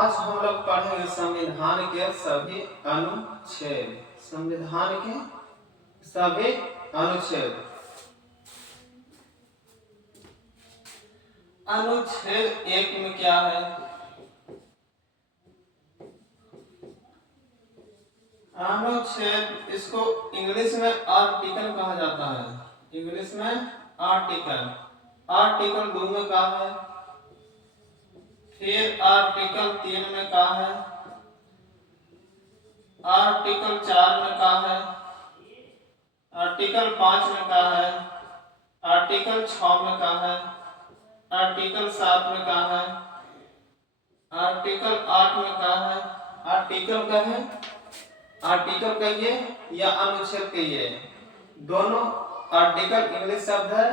आज हम लोग पढ़ेंगे संविधान के सभी अनुच्छेद। संविधान के सभी अनुच्छेद। अनुच्छेद 1 में क्या है? अनुच्छेद, इसको इंग्लिश में आर्टिकल कहा जाता है। इंग्लिश में आर्टिकल। आर्टिकल 2 में क्या है? फिर आर्टिकल 3 में क्या है? आर्टिकल 4 में क्या है? आर्टिकल 5 में क्या है? आर्टिकल 6 में क्या है? आर्टिकल 7 में क्या है? आर्टिकल 8 में क्या है? आर्टिकल क्या है? आर्टिकल कहिए या अनुच्छेद कहिए, दोनों आर्टिकल इंग्लिश शब्द है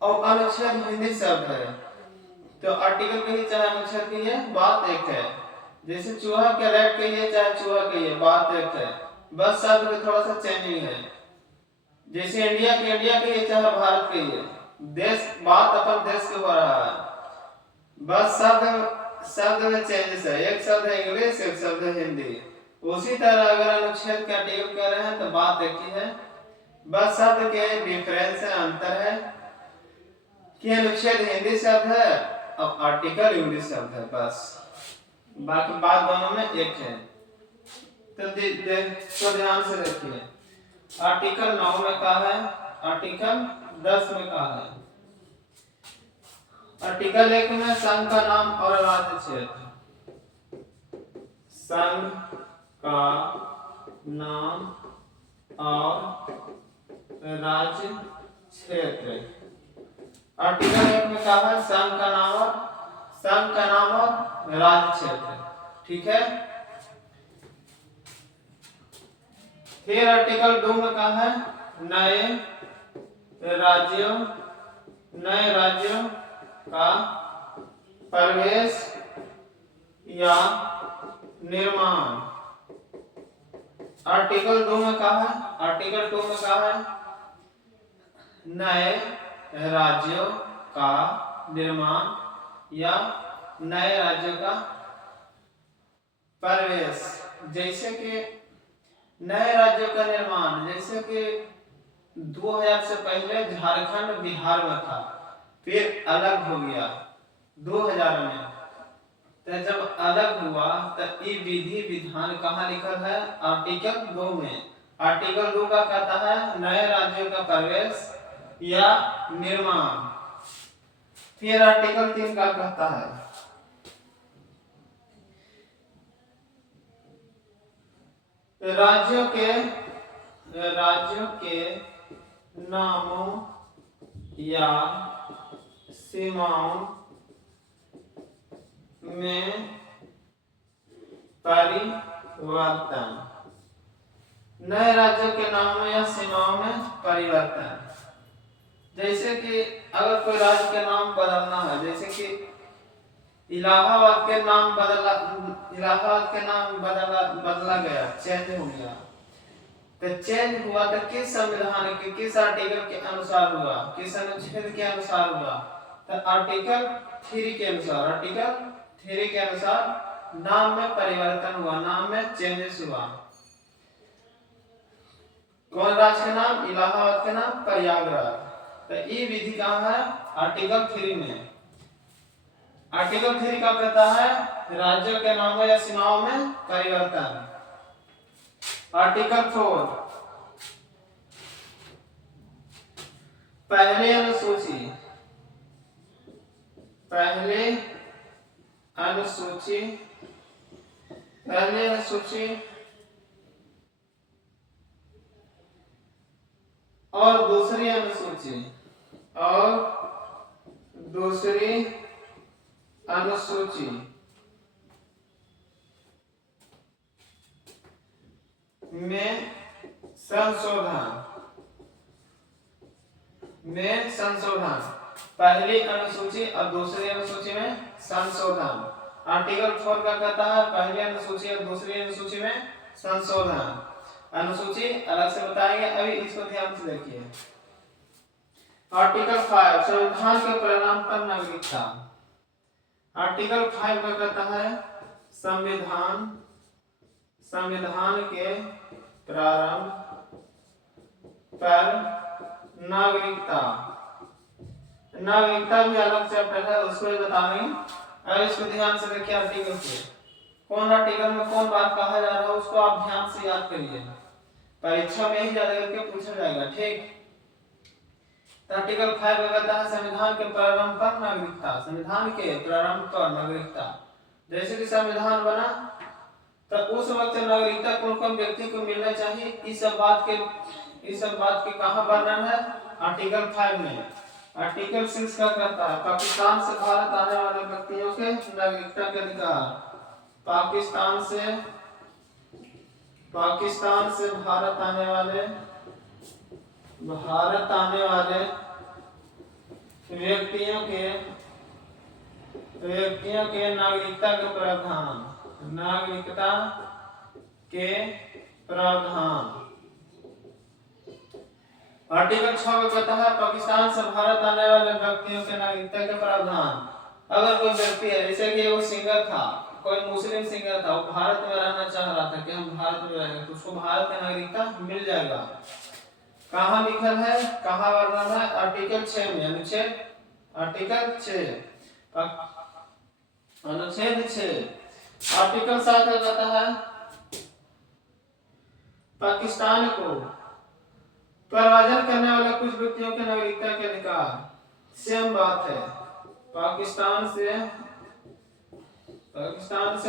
और अनुच्छेद हिंदी शब्द है। तो आर्टिकल कहिए चाहे अनुच्छेद कहिए, बात एक है। जैसे चूहा के रेट कहिए चाहे चूहा कहिए, बात एक है, बस शब्द में थोड़ा सा चेंजिंग है। जैसे इंडिया के इंडिया कहिए चाहे भारत कहिए, देश, बात अपन देश के हो रहा है, बस शब्द में चेंजेस है। एक शब्द है इंग्लिश, एक शब्द है हिंदी। उसी तरह अगर अनुच्छेद का आर्टिकल कर रहे हैं तो बात एक ही है, बस शब्द के डिफरेंस है, अंतर है कि अनुच्छेद हिंदी शब्द है और आर्टिकल इंग्लिश शब्द है, बस बाकी बात दोनों में एक है। तो ध्यान से देखिए, आर्टिकल 9 में क्या है? आर्टिकल 10 में क्या है? आर्टिकल 1 में संघ का नाम और राज्य क्षेत्र। संघ का नाम और राज्य क्षेत्र। आर्टिकल 1 में क्या है? संघ का नाम और राज्य क्षेत्र। ठीक है। फिर आर्टिकल 2 में क्या है? नए राज्यों का प्रवेश या निर्माण। आर्टिकल 2 में क्या है? आर्टिकल 2 में क्या है? नए राज्यों का निर्माण या नए राज्यों का प्रवेश। जैसे कि नए राज्यों का निर्माण, जैसे कि 2000 से पहले झारखंड बिहार में था, फिर अलग हो गया 2000 में। तो जब अलग हुआ तो ये विधि विधान कहाँ लिखल है? आर्टिकल 2 में। आर्टिकल 2 का कहता है नए राज्यों का प्रवेश या निर्माण। फिर आर्टिकल 3 का कहता है राज्यों के नामों या सीमाओं में परिवर्तन। नए राज्यों के नामों या सीमाओं में परिवर्तन। जैसे कि अगर कोई राज्य के नाम बदलना है, जैसे कि इलाहाबाद के नाम बदला गया, चेंज हो गया, तो चेंज हुआ तो किस संविधान के किस आर्टिकल के अनुसार हुआ? किस अनुच्छेद के अनुसार हुआ? तो आर्टिकल 3 के अनुसार। आर्टिकल 3 के अनुसार नाम में परिवर्तन हुआ, नाम में चेंजेस हुआ। कौन राज्य के नाम? इलाहाबाद के नाम प्रयागराज। तो ये विधि कहाँ है? आर्टिकल 3 में। आर्टिकल 3 का कहता है राज्यों के नामों या सीमाओं में परिवर्तन। आर्टिकल 4 पहले अनुसूची और दूसरी अनुसूची में संशोधन। पहली अनुसूची और दूसरी अनुसूची में संशोधन। आर्टिकल 4 का कहता है पहली अनुसूची और दूसरी अनुसूची में संशोधन। अनुसूची अलग से बताएंगे, अभी इसको ध्यान से देखिए। आर्टिकल 5 संविधान के परिणाम पर नागरिकता। आर्टिकल 5 का कहता है संविधान के प्रारंभ पर नागरिकता भी अलग चैप्टर है, उसको भी बताएंगे। और इसको ध्यान से देखिए, आर्टिकल के कौन आर्टिकल में कौन बात कहा जा रहा है उसको आप ध्यान से याद करिए, परीक्षा में ही ज्यादा करके पूछा जाएगा। ठीक, आर्टिकल 5 कहता है संविधान के प्रारंभ पर नागरिकता। संविधान के प्रारंभ पर नागरिकता, जैसे कि संविधान बना तब उस वक्त नागरिकता कौन कौन व्यक्ति को मिलना चाहिए, इस सब बात के कहां वर्णन है, आर्टिकल 5 में। आर्टिकल 6 का कहता है पाकिस्तान से भारत आने वाले व्यक्तियों के नागरिकता के अधिकार। पाकिस्तान से भारत आने वाले व्यक्तियों के नागरिकता के प्रावधान। आर्टिकल 6 कहता है पाकिस्तान से भारत आने वाले व्यक्तियों के नागरिकता के प्रावधान। अगर कोई व्यक्ति है, जैसे कि वो सिंगर था, कोई मुस्लिम सिंगर था, वो भारत में रहना चाह रहा था कि हम भारत में रहेंगे, तो उसको भारत का नागरिकता मिल जाएगा। कहाँ लिखल है, कहाँ वर्णन है, आर्टिकल 6 में, आर्टिकल 6 अनुच्छेद 6। आर्टिकल 7 कहता है पाकिस्तान को प्रवाजन करने वाले कुछ व्यक्तियों के नागरिकता के अधिकार। सेम बात है, पाकिस्तान से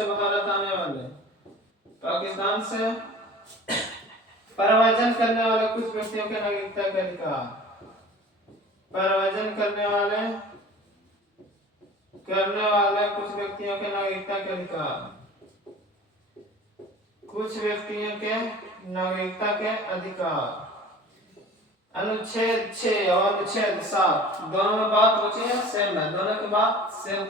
भारत आने वाले, पाकिस्तान से प्रवाजन करने वाले कुछ व्यक्तियों के नागरिकता के अधिकार। प्रवाजन करने वाले कुछ व्यक्तियों के नागरिकता के अधिकार, कुछ व्यक्तियों के नागरिकता के अधिकार। अनुच्छेद 6 और अनुच्छेद 7 दोनों में बात बची है, सेम है, दोनों की बात सेम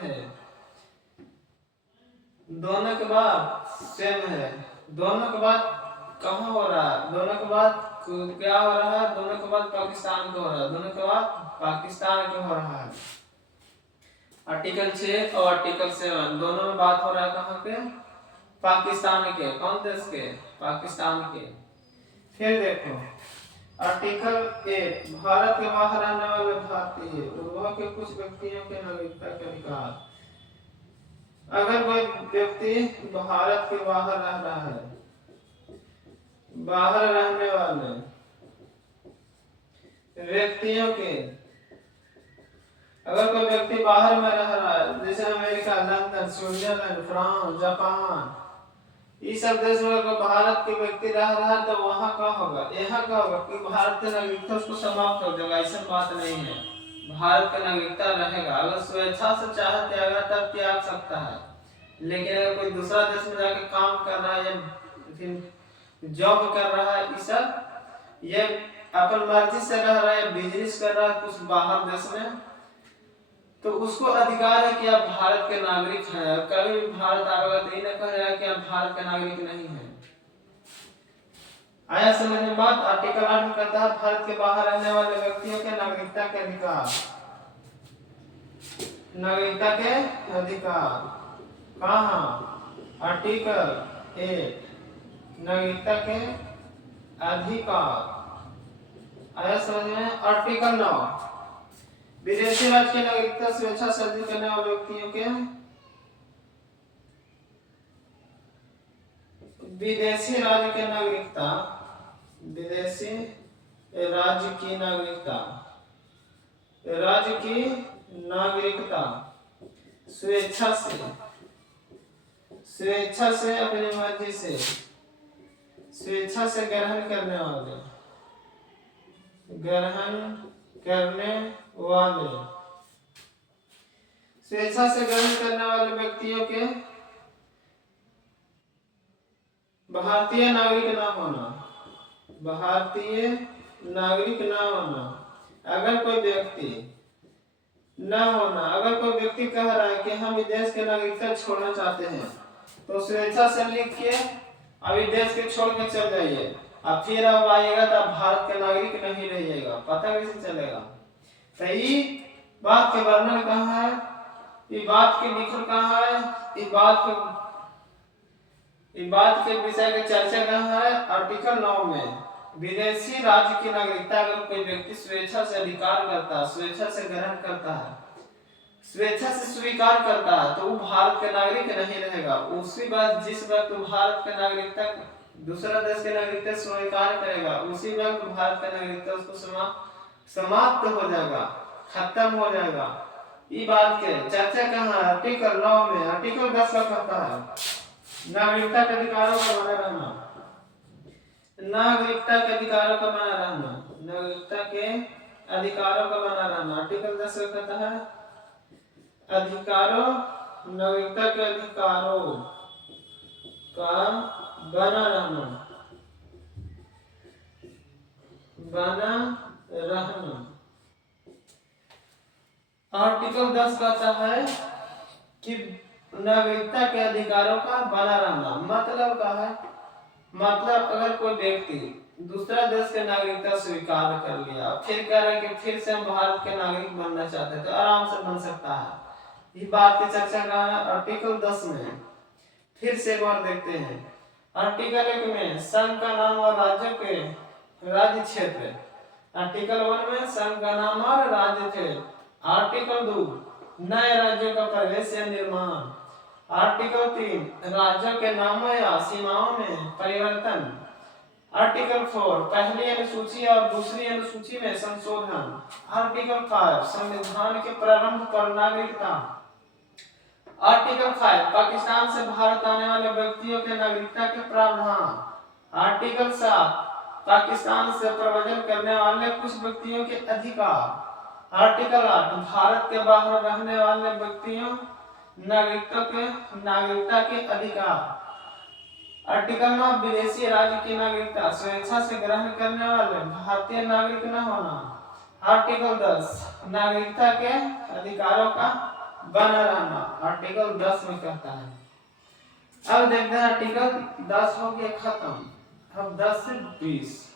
है, दोनों की बात कहाँ हो रहा है, दोनों की बात क्या हो रहा है, दोनों की बात पाकिस्तान को हो रहा है, दोनों की बात पाकिस्तान के हो रहा है। आर्टिकल 6 और आर्टिकल 7 दोनों में बात हो रहा है कहाँ के, पाकिस्तान के। कौन देश के, पाकिस्तान के। फिर देखो आर्टिकल 1 भारत के बाहर रहने वाले भारतीय वह के कुछ व्यक्तियों के नागरिकता के अधिकार। अगर कोई व्यक्ति भारत के बाहर रह रहा है, बाहर रहने वाले व्यक्तियों के, अगर कोई व्यक्ति बाहर में रह रहा है, जैसे America, London, Switzerland, France, Japan, इस सब देश में अगर भारत के व्यक्ति रह रहा है तो वहाँ क्या होगा, यहाँ क्या होगा कि भारत का नागरिकता उसको समाप्त हो जाएगा। ऐसा बात नहीं है, भारत का नागरिकता रहेगा। अगर स्वेच्छा से चाहे त्यागा तब त्याग सकता है, लेकिन अगर कोई दूसरा देश में जाकर काम कर रहा है या जॉब कर रहा है, इस सब ये अपन मर्जी से रह रहा है या बिजनेस कर रहा है कुछ बाहर देश में, तो उसको अधिकार है कि आप भारत के नागरिक हैं। कभी भी भारत आएगा तो ये न कहेगा कि आप भारत के नागरिक नहीं हैं। आया समझ में बात। आर्टिकल 8 में कहता है भारत के बाहर रहने वाले व्यक्तियों के नागरिकता के अधिकार। नागरिकता के अधिकार कहाँ, आर्टिकल 1 नागरिकता के अधिकार। आया समझ में। आर्टिकल 9 विदेशी राज्य की नागरिकता स्वेच्छा से अर्जित करने वाले व्यक्तियों के, विदेशी राज्य की नागरिकता, विदेशी राज्य की नागरिकता, राज्य की नागरिकता स्वेच्छा से अपनी मर्जी से स्वेच्छा से ग्रहण करने वाले स्वेच्छा से ग्रहण करने वाले व्यक्तियों के भारतीय नागरिक ना होना, भारतीय नागरिक ना होना। अगर कोई व्यक्ति ना होना, अगर कोई व्यक्ति कह रहा है कि हम विदेश के नागरिकता छोड़ना चाहते हैं, तो स्वेच्छा से लिख के अभी देश के छोड़ के चल जाइए, अब फिर अब आएगा तो भारत के नागरिक नहीं रहिएगा, पता कैसे चलेगा। सही बात के वर्णन कहाँ है, ये बात के लिखल कहाँ है, ये बात के विषय की चर्चा कहाँ है, आर्टिकल 9 में। विदेशी राज्य की नागरिकता अगर कोई व्यक्ति स्वेच्छा से अधिकार करता है, स्वेच्छा से ग्रहण करता है, स्वेच्छा से स्वीकार करता है, तो वो भारत का नागरिक नहीं रहेगा। उसी बात जिस वक्त भारत का नागरिकता दूसरा देश के नागरिकता स्वीकार करेगा, उसी वक्त भारत का नागरिकता उसको समाप्त हो जाएगा, खत्म हो जाएगा। ये बात के चर्चा कहाँ है, आर्टिकल 9 में। आर्टिकल 10 का कहता है नागरिकता के अधिकारों का बना रहना, नागरिकता के अधिकारों का बना रहना, नागरिकता के अधिकारों का बना रहना। आर्टिकल 10 का कहता है अधिकारों, नागरिकता के अधिकारों का बना रहना, बना रहना। आर्टिकल 10 कहता है कि नागरिकता के अधिकारों का बना रहना मतलब क्या है, मतलब अगर कोई व्यक्ति दूसरा देश के नागरिकता स्वीकार कर लिया, फिर कह रहे कि फिर से हम भारत के नागरिक बनना चाहते हैं, तो आराम से बन सकता है। ये बात की चर्चा कहाँ है, आर्टिकल 10 में। फिर से एक बार देखते हैं। आर्टिकल 1 में संघ का नाम और राज्यों के राज्य क्षेत्र। आर्टिकल 1 में संघ का नाम और राज्य क्षेत्र। आर्टिकल 2 नए राज्यों का प्रवेश या निर्माण। आर्टिकल 3 राज्यों के नामों या सीमाओं में परिवर्तन। आर्टिकल 4 पहली अनुसूची और दूसरी अनुसूची में संशोधन। आर्टिकल 5 संविधान के प्रारंभ पर नागरिकता। आर्टिकल 5 पाकिस्तान से भारत आने वाले व्यक्तियों के नागरिकता के प्रावधान। आर्टिकल 7 पाकिस्तान से प्रव्रजन करने वाले कुछ व्यक्तियों के अधिकार। आर्टिकल 8 भारत के बाहर रहने वाले व्यक्तियों नागरिकता के अधिकार। आर्टिकल 9 विदेशी राज्य की नागरिकता स्वेच्छा से ग्रहण करने वाले भारतीय नागरिक न होना। आर्टिकल 10 नागरिकता के अधिकारों का बना रहना, आर्टिकल 10 में कहता है। अब देखते हैं आर्टिकल 10 हो गया खत्म। अब 10 से 20